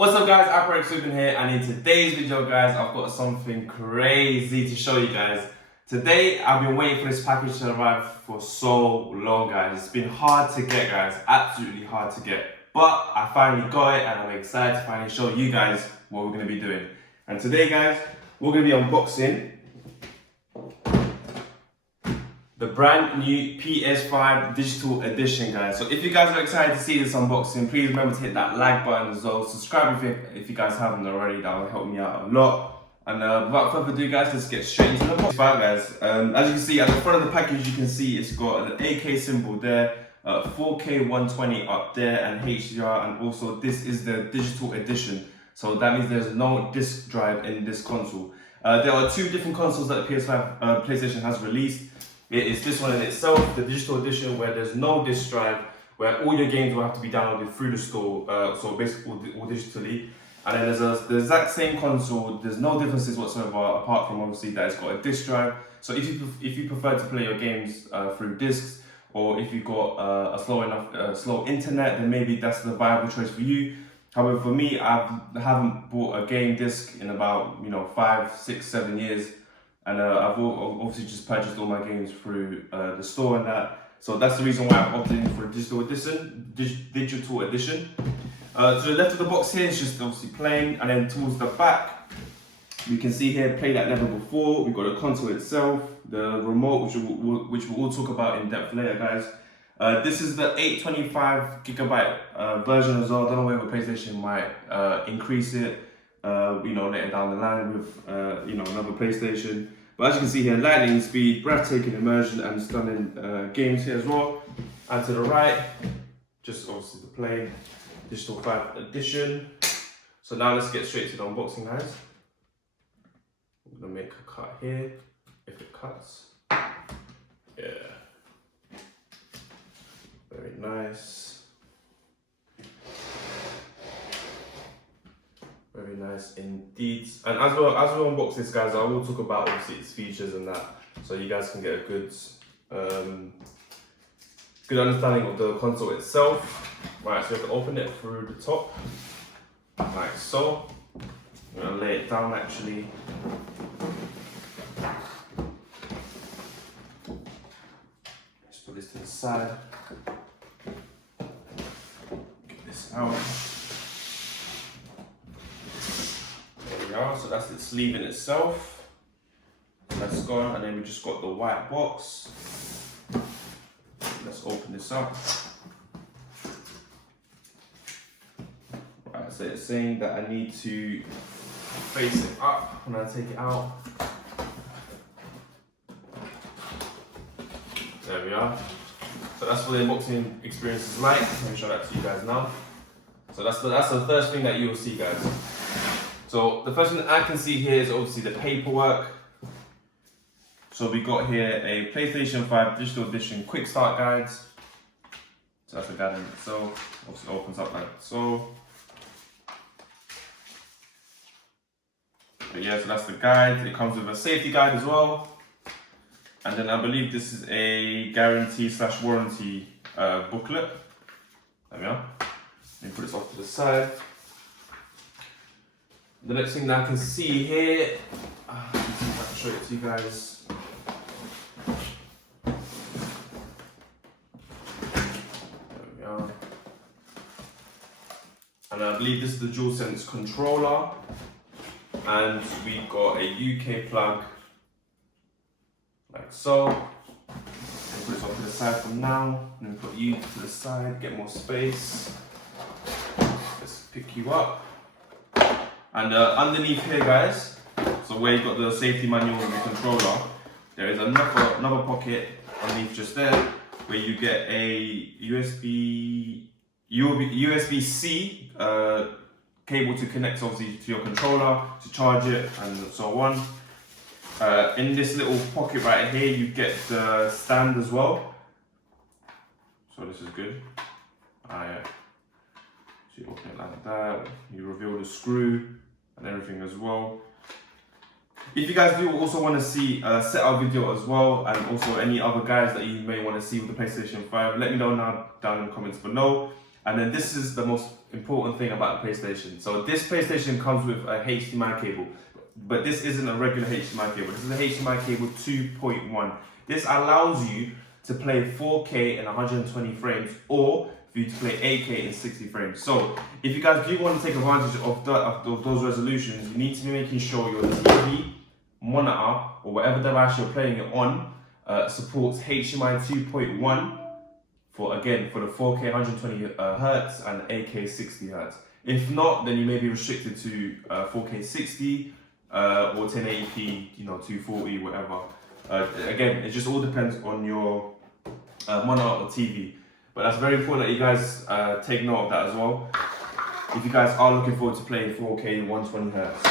What's up guys, Subin here, and in today's video guys, I've got something crazy to show you guys. Today, I've been waiting for this package to arrive for so long guys. It's been hard to get guys, absolutely hard to get. But I finally got it and I'm excited to finally show you guys what we're going to be doing. And today guys, we're going to be unboxing the brand new PS5 digital edition guys. So if you guys are excited to see this unboxing, please remember to hit that like button as well. Subscribe if you guys haven't already, that will help me out a lot. And without further ado guys, let's get straight into the box. Guys, as you can see at the front of the package, you can see it's got an AK symbol there, 4K 120 up there and HDR, and also this is the digital edition. So that means there's no disc drive in this console. There are two different consoles that PlayStation has released. It is this one in itself, the digital edition, where there's no disc drive, where all your games will have to be downloaded through the store, so basically all digitally. And then there's the exact same console, there's no differences whatsoever, apart from obviously that it's got a disc drive. So if you prefer to play your games through discs, or if you've got a slow internet, then maybe that's the viable choice for you. However, for me, I haven't bought a game disc in about 5, 6, 7 years. And I've obviously just purchased all my games through the store and that. So that's the reason why I've opted in for a digital edition. To the left of the box here is just obviously plain, and then towards the back, you can see here, played like never before. We've got the console itself, the remote, which we'll all talk about in depth later, guys. This is the 825 gigabyte version as well. I don't know whether PlayStation might increase it, later down the line with, another PlayStation. But as you can see here, lightning speed, breathtaking immersion, and stunning games here as well. And to the right, just obviously the plain digital 5 edition. So now let's get straight to the unboxing, guys. I'm gonna make a cut here, if it cuts. Yeah. Very nice. Very nice indeed. And as we unbox this, guys, I will talk about obviously its features and that, so you guys can get a good understanding of the console itself. Right, so we have to open it through the top, like so. I'm gonna lay it down actually. Let's put this to the side. Get this out. So that's the sleeve in itself. That's gone, and then we just got the white box. Let's open this up. Right, so it's saying that I need to face it up when I take it out. There we are. So that's what the unboxing experience is like. Let me show that to you guys now. So that's the first thing that you will see, guys. So the first thing that I can see here is obviously the paperwork. So we got here a PlayStation 5 digital edition quick start guides. So that's the guide in itself. Obviously opens up like so. But yeah, so that's the guide. It comes with a safety guide as well. And then I believe this is a guarantee/warranty booklet. There we are. Let me put this off to the side. The next thing that I can see here, let me see if I can show it to you guys. There we are. And I believe this is the DualSense Controller. And we got a UK plug, like so. I'll put this off to the side for now. And then put you to the side, get more space. Let's pick you up. And underneath here, guys, so where you've got the safety manual and the controller, there is another pocket underneath just there, where you get a USB-C cable to connect obviously to your controller, to charge it, and so on. In this little pocket right here, you get the stand as well. So this is good. So you open it like that, you reveal the screw and everything as well. If you guys do also want to see a setup video as well, and also any other guides that you may want to see with the PlayStation 5, let me know now down in the comments below. And then this is the most important thing about the PlayStation. So this PlayStation comes with a HDMI cable, but this isn't a regular HDMI cable. This is a HDMI cable 2.1. This allows you to play 4K in 120 frames, or for you to play 8K in 60 frames. So if you guys do want to take advantage of those resolutions, you need to be making sure your TV, monitor, or whatever device you're playing it on supports HDMI 2.1 for the 4K 120 hertz and 8K 60 hertz. If not, then you may be restricted to 4K 60 or 1080p, 240, whatever. Again, it just all depends on your monitor or TV. But that's very important that you guys take note of that as well, if you guys are looking forward to playing 4K 120 hertz.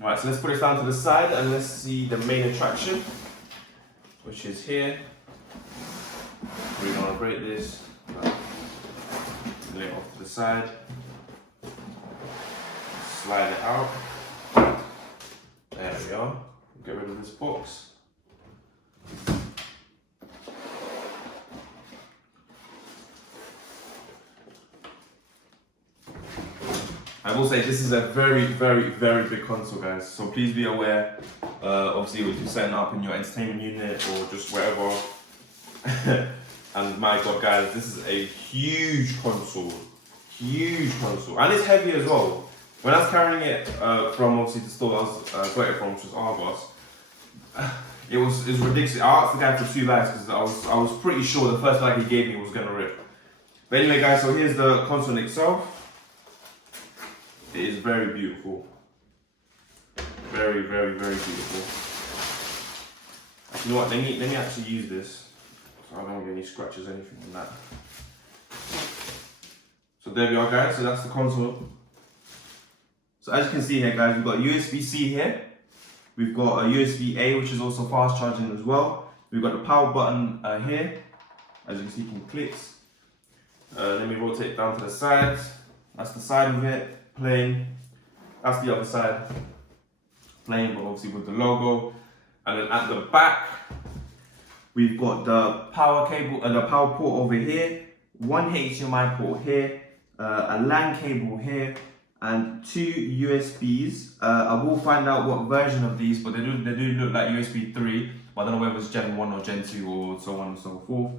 Right, so let's put this down to the side and let's see the main attraction, which is here. We're going to break this, lay it off to the side, slide it out. There we are. Get rid of this box. I will say this is a very, very, very big console, guys. So please be aware. Obviously, if you're setting up in your entertainment unit or just wherever. And my God, guys, this is a huge console, and it's heavy as well. When I was carrying it from obviously the store I was got it from, which was Argos, it was ridiculous. I asked the guy for 2 bags because I was pretty sure the first bag he gave me was gonna rip. But anyway, guys, so here's the console itself. It is very beautiful. Very, very, very beautiful. You know what? Let me actually use this, so I don't get any scratches or anything on that. So there we are, guys. So that's the console. So as you can see here, guys, we've got USB-C here. We've got a USB-A, which is also fast charging as well. We've got the power button here. As you can see, it clicks. Let me rotate it down to the side. That's the side of it. Plain. That's the other side. Plain, but obviously with the logo. And then at the back, we've got the power cable and the power port over here. One HDMI port here. A LAN cable here. And 2 USBs. I will find out what version of these, but they do look like USB 3. But I don't know whether it's Gen 1 or Gen 2 or so on and so forth.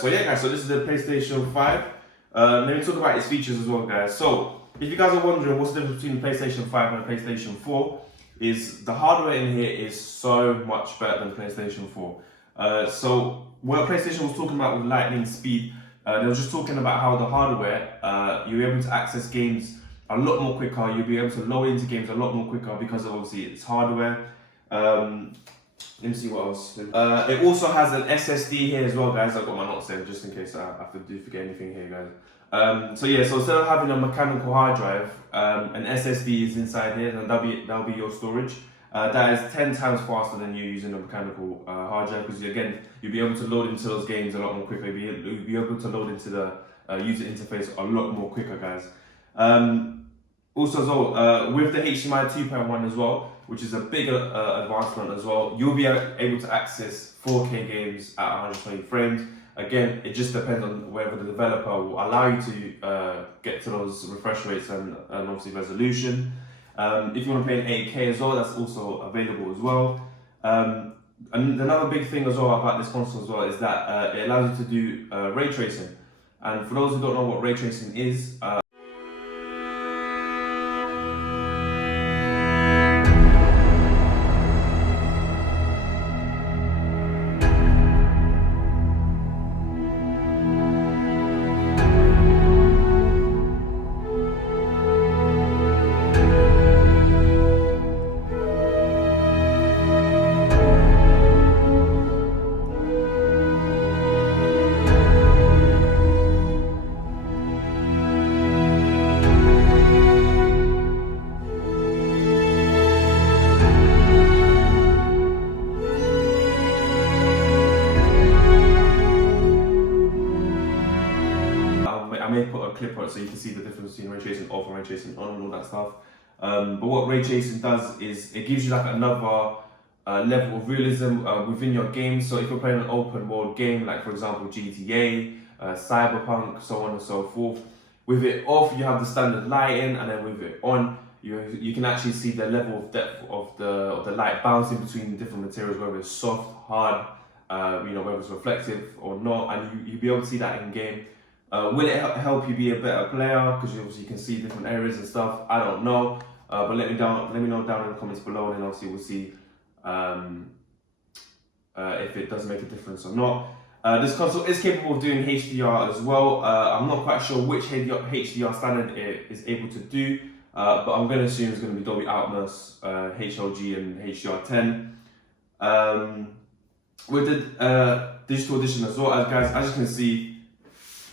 So yeah, guys, so this is the PlayStation 5. Let me talk about its features as well, guys. So if you guys are wondering what's the difference between the PlayStation 5 and the PlayStation 4, is the hardware in here is so much better than PlayStation 4. So what PlayStation was talking about with lightning speed, they were just talking about how the hardware, you're able to access games a lot more quicker. You'll be able to load into games a lot more quicker because of obviously it's hardware. Let me see what else. It also has an SSD here as well, guys. I've got my notes there just in case I have to forget anything here, guys. So yeah, so instead of having a mechanical hard drive, an SSD is inside here, and that'll be your storage. That is 10 times faster than you using a mechanical hard drive, because again, you'll be able to load into those games a lot more quicker. You'll be able to load into the user interface a lot more quicker, guys. Also as well, with the HDMI 2.1 as well, which is a bigger advancement as well, you'll be able to access 4K games at 120 frames. Again, it just depends on whether the developer will allow you to get to those refresh rates and obviously resolution. If you want to play in 8K as well, that's also available as well. And another big thing as well about this console as well is that it allows you to do ray tracing. And for those who don't know what ray tracing is, I may put a clip on it so you can see the difference between ray tracing off and ray tracing on and all that stuff. But what ray tracing does is it gives you like another level of realism within your game. So if you're playing an open world game, like for example GTA, Cyberpunk, so on and so forth. With it off, you have the standard lighting, and then with it on, you can actually see the level of depth of the light bouncing between different materials, whether it's soft, hard, whether it's reflective or not, and you'll be able to see that in game. Will it help you be a better player? Because obviously you can see different areas and stuff. I don't know, but let me know down in the comments below, and then obviously we'll see if it does make a difference or not. This console is capable of doing HDR as well. I'm not quite sure which HDR standard it is able to do, but I'm going to assume it's going to be Dolby Atmos, HLG, and HDR10. With the digital edition as well, as you can see,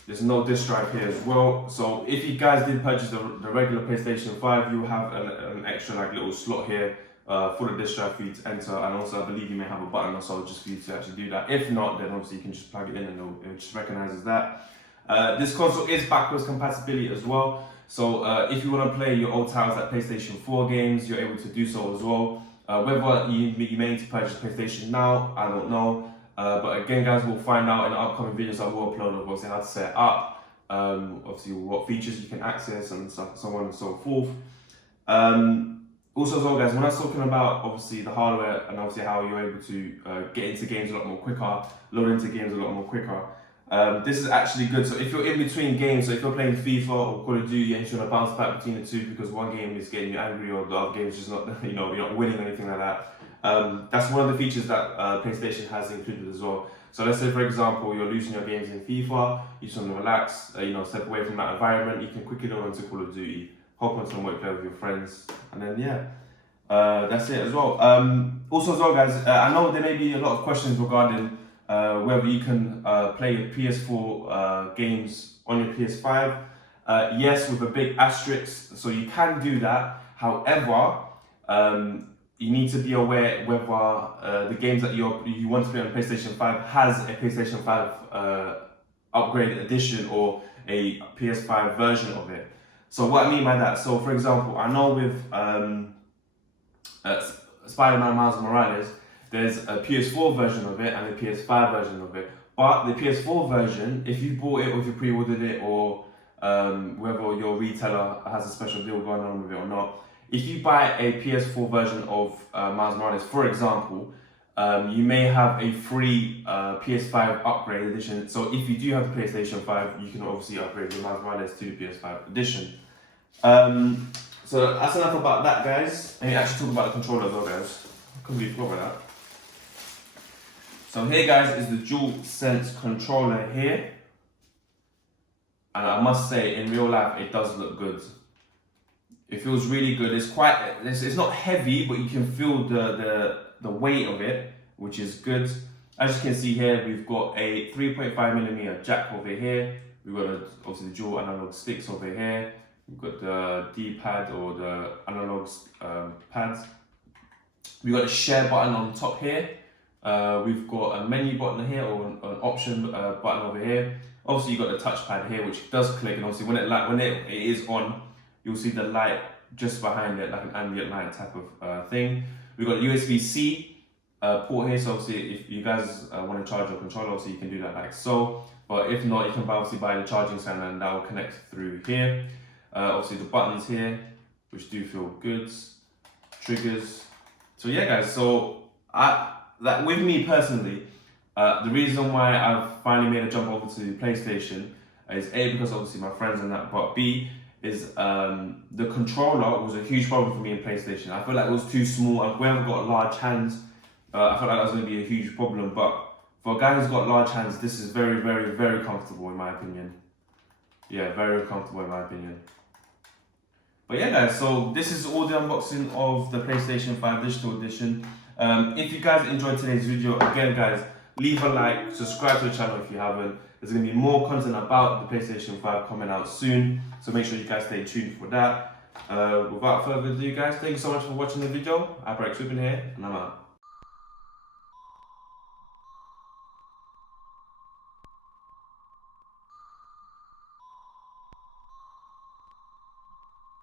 there's no disc drive here as well. So if you guys did purchase the regular PlayStation 5, you have an extra little slot here for the disc drive for you to enter, and also I believe you may have a button or so just for you to actually do that. If not, then obviously you can just plug it in and it just recognizes that. This console is backwards compatibility as well. So if you want to play your old titles like PlayStation 4 games, you're able to do so as well. Whether you may need to purchase PlayStation now, I don't know. But again, guys, we'll find out in the upcoming videos I will upload, obviously how to set it up, obviously what features you can access and stuff, so on and so forth. Also as well, guys, when I was talking about obviously the hardware and obviously how you're able to get into games a lot more quicker, load into games a lot more quicker, this is actually good. So if you're in between games, so if you're playing FIFA or Call of Duty and you're trying to bounce back between the two because one game is getting you angry or the other game is just not, you're not winning or anything like that, that's one of the features that PlayStation has included as well. So let's say, for example, you're losing your games in FIFA, you just want to relax, step away from that environment, you can quickly log onto Call of Duty, hop on some work, play with your friends, and then that's it as well. Also as well, guys, I know there may be a lot of questions regarding whether you can play your PS4 games on your PS5. Yes, with a big asterisk, so you can do that. However, you need to be aware whether the games that you want to play on PlayStation 5 has a PlayStation 5 upgraded edition or a PS5 version of it. So what I mean by that, so for example, I know with Spider-Man Miles Morales, there's a PS4 version of it and a PS5 version of it. But the PS4 version, if you bought it or if you pre-ordered it or whether your retailer has a special deal going on with it or not, if you buy a PS4 version of Miles Morales, for example, you may have a free PS5 upgrade edition. So if you do have the PlayStation 5, you can obviously upgrade your Miles Morales to the PS5 edition. So that's enough about that, guys. And actually talk about the controller as well, guys. I completely forgot about that. So here, guys, is the DualSense controller here. And I must say, in real life, it does look good. It feels really good. It's not heavy, but you can feel the weight of it, which is good. As you can see here, we've got a 3.5mm jack over here. We've got obviously the dual analog sticks over here. We've got the D-pad or the analog pads. We've got a share button on top here. We've got a menu button here or an option button over here. Obviously, you've got the touchpad here, which does click, and obviously when it is on, you'll see the light just behind it, like an ambient light type of thing. We've got a USB-C port here, so obviously if you guys want to charge your controller, obviously you can do that like so. But if not, you can obviously buy the charging stand and that will connect through here. Obviously the buttons here, which do feel good. Triggers. So yeah, guys, so with me personally, the reason why I've finally made a jump over to PlayStation is A, because obviously my friends and that, but B, is the controller was a huge problem for me in PlayStation. I felt like it was too small. We haven't got large hands. I felt like that was going to be a huge problem, but for a guy who's got large hands, this is very, very, very comfortable in my opinion. Yeah, very comfortable in my opinion. But yeah, guys, so this is all the unboxing of the PlayStation 5 Digital Edition. If you guys enjoyed today's video, again, guys, leave a like, subscribe to the channel if you haven't. There's going to be more content about the PlayStation 5 coming out soon, so make sure you guys stay tuned for that. Without further ado, guys, thank you so much for watching the video. I've been here, and I'm out.